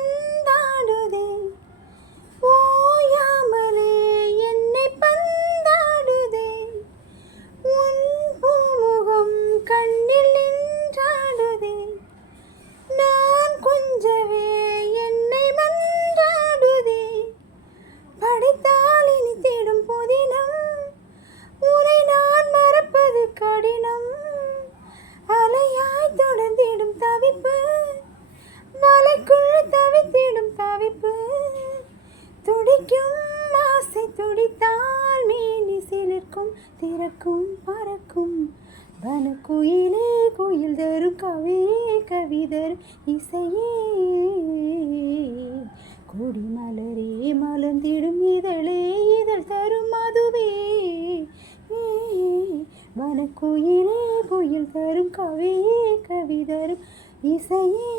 பந்தாடுதே ஓயாமலே என்னை பந்தாடுதே உன் பூமுகம் கண்ணில் நின்றாடுதே நான் கொஞ்சவே என்னை மன்றாடுதே படித்தால் இனி தேடும் புதினம் உரை நான் மறப்பது கடினம் அலையாய் தொடர்ந்திடும் தவிப்பு மலைக்குள் தவித்திடும் தவிப்பு துடிக்கும் ஆசை துடித்தால் மீனி சிலிர்க்கும் திறக்கும் பறக்கும் வனக்குயிலே குயில் தரும் கவியே கவிதர் இசையே கொடி மலரே மலர்ந்திடும் இதழே இதழ் தரும் மதுவே வனக்குயிலே குயில் தரும் கவியே கவிதரும் இசையே